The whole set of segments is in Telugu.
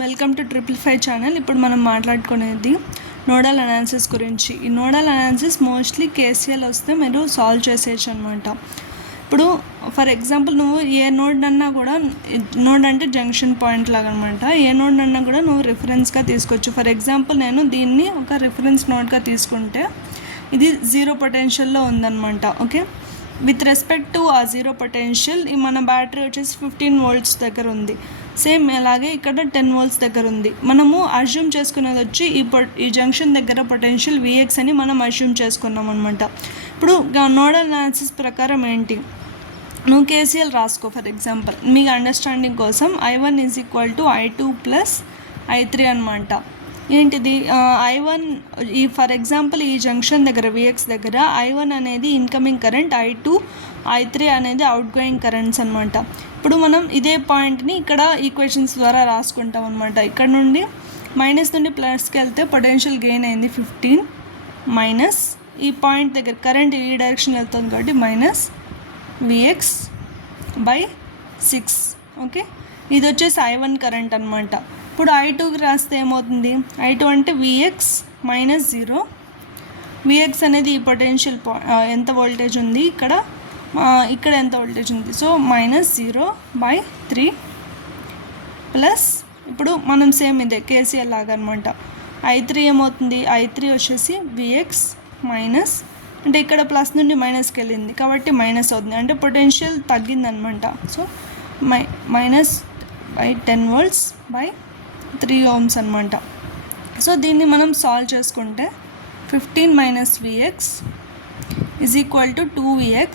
Welcome to 555 channel. ఇప్పుడు మనం మాట్లాడుకునేది నోడల్ అనాలిసిస్ గురించి. ఈ నోడల్ అనాలిసిస్ మోస్ట్లీ కేసీఎల్ వస్తే మీరు సాల్వ్ చేసేయచ్చు అనమాట. ఇప్పుడు ఫర్ ఎగ్జాంపుల్ నువ్వు ఏ నోడ్ అన్నా కూడా, నోడ్ అంటే జంక్షన్ పాయింట్ లాగా అనమాట, ఏ నోడ్ అన్నా కూడా నువ్వు రిఫరెన్స్గా తీసుకోవచ్చు. ఫర్ ఎగ్జాంపుల్ నేను దీన్ని ఒక రిఫరెన్స్ నోడ్గా తీసుకుంటే ఇది జీరో పొటెన్షియల్లో ఉందన్నమాట. ఓకే, విత్ రెస్పెక్ట్ టు ఆ జీరో పొటెన్షియల్ మన బ్యాటరీ వచ్చేసి 15 volts దగ్గర ఉంది. సేమ్ అలాగే ఇక్కడ 10 volts దగ్గర ఉంది. మనము అజ్యూమ్ చేసుకునేది వచ్చి ఈ జంక్షన్ దగ్గర పొటెన్షియల్ Vx అని మనం అజ్యూమ్ చేసుకున్నాం అనమాట. ఇప్పుడు నోడల్ అనాలిసిస్ ప్రకారం ఏంటి, నువ్వు కేసీఎల్ రాసుకో. ఫర్ ఎగ్జాంపుల్ మీకు అండర్స్టాండింగ్ కోసం I1 = I2 + I3 అనమాట. ఏంటిది I1, ఈ ఫర్ ఎగ్జాంపుల్ ఈ జంక్షన్ దగ్గర Vx దగ్గర I1 అనేది ఇన్కమింగ్ కరెంట్, I2 I3 అనేది అవుట్ గోయింగ్ కరెంట్స్ అనమాట. ఇప్పుడు మనం ఇదే పాయింట్ని ఇక్కడ ఈక్వేషన్స్ ద్వారా రాసుకుంటాం అనమాట. ఇక్కడ నుండి మైనస్ నుండి ప్లస్కి వెళ్తే పొటెన్షియల్ గెయిన్ అయింది 15 మైనస్ ఈ పాయింట్ దగ్గర కరెంట్ ఈ డైరెక్షన్ వెళ్తుంది కాబట్టి మైనస్ Vx/6. ఓకే, ఇది వచ్చేసి I1 కరెంట్ అనమాట. ఇప్పుడు I2కి రాస్తే ఏమవుతుంది, I2 అంటే Vx - 0. Vx అనేది ఈ పొటెన్షియల్ ఎంత వోల్టేజ్ ఉంది, ఇక్కడ ఎంత వోల్టేజ్ ఉంది, సో -0/3 ప్లస్ ఇప్పుడు మనం సేమ్ ఇదే కేసీఎల్ లాగా అనమాట. I3 ఏమవుతుంది, I3 వచ్చేసి Vx మైనస్, అంటే ఇక్కడ ప్లస్ నుండి మైనస్కి వెళ్ళింది కాబట్టి మైనస్ అవుతుంది, అంటే పొటెన్షియల్ తగ్గిందనమాట. సో -10 volts/3 ohms అనమాట. సో దీన్ని మనం సాల్వ్ చేసుకుంటే 15 - Vx = 2Vx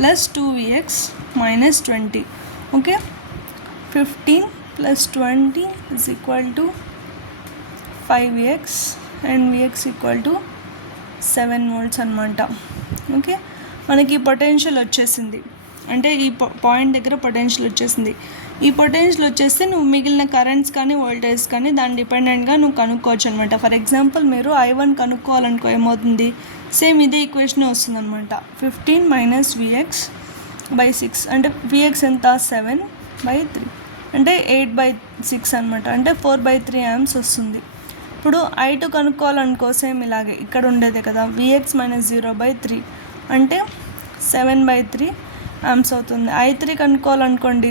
+ 2Vx - 20. Okay, 15 + 20 = 5Vx and Vx = 7 volts అనమాట. ఓకే, మనకి పొటెన్షియల్ వచ్చేసింది, అంటే ఈ పాయింట్ దగ్గర పొటెన్షియల్ వచ్చేసింది. ఈ పొటెన్షియల్ వచ్చేస్తే నువ్వు మిగిలిన కరెంట్స్ కానీ వోల్టేజ్ కానీ దాని డిపెండెంట్గా నువ్వు కనుక్కోవచ్చు అనమాట. ఫర్ ఎగ్జాంపుల్ మీరు I1 కనుక్కోవాలనుకో ఏమవుతుంది, సేమ్ ఇదే ఈక్వేషన్ వస్తుంది అనమాట. 15 - Vx/6 అంటే Vx ఎంత, 7/3 అంటే 8/6 అనమాట, అంటే 4/3 amps వస్తుంది. ఇప్పుడు I2 కనుక్కోవాలనుకో సేమ్ ఇలాగే ఇక్కడ ఉండేదే కదా, Vx - 0/3 అంటే 7/3 amps అవుతుంది. I3 కనుక్కోవాలనుకోండి,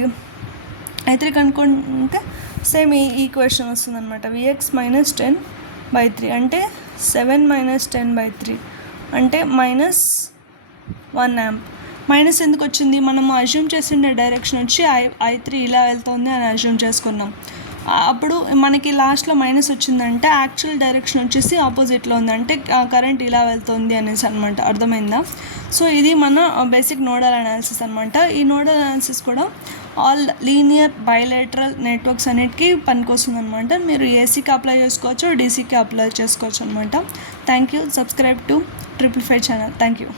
I3 కనుక్కుంటే సేమ్ ఈ ఈక్వేషన్ వస్తుంది అనమాట. Vx - 10/3 అంటే 7 - 10/3 అంటే -1 amp. మైనస్ ఎందుకు వచ్చింది, మనము అజ్యూమ్ చేసిన డైరెక్షన్ వచ్చి I3 ఇలా వెళ్తుంది అని అజ్యూమ్ చేసుకున్నాం. అప్పుడు మనకి లాస్ట్లో మైనస్ వచ్చిందంటే యాక్చువల్ డైరెక్షన్ వచ్చేసి ఆపోజిట్లో ఉంది, అంటే కరెంట్ ఇలా వెళ్తుంది అనేసి అనమాట. అర్థమైందా? సో ఇది మన బేసిక్ నోడల్ అనాలిసిస్ అనమాట. ఈ నోడల్ అనాలిసిస్ కూడా ఆల్ లీనియర్ బైలేటరల్ నెట్వర్క్స్ అన్నిటికీ పనికొస్తుంది అనమాట. మీరు ఏసీకి అప్లై చేసుకోవచ్చు, డీసీకి అప్లై చేసుకోవచ్చు అనమాట. Thank you. Subscribe to 555 channel. Thank you.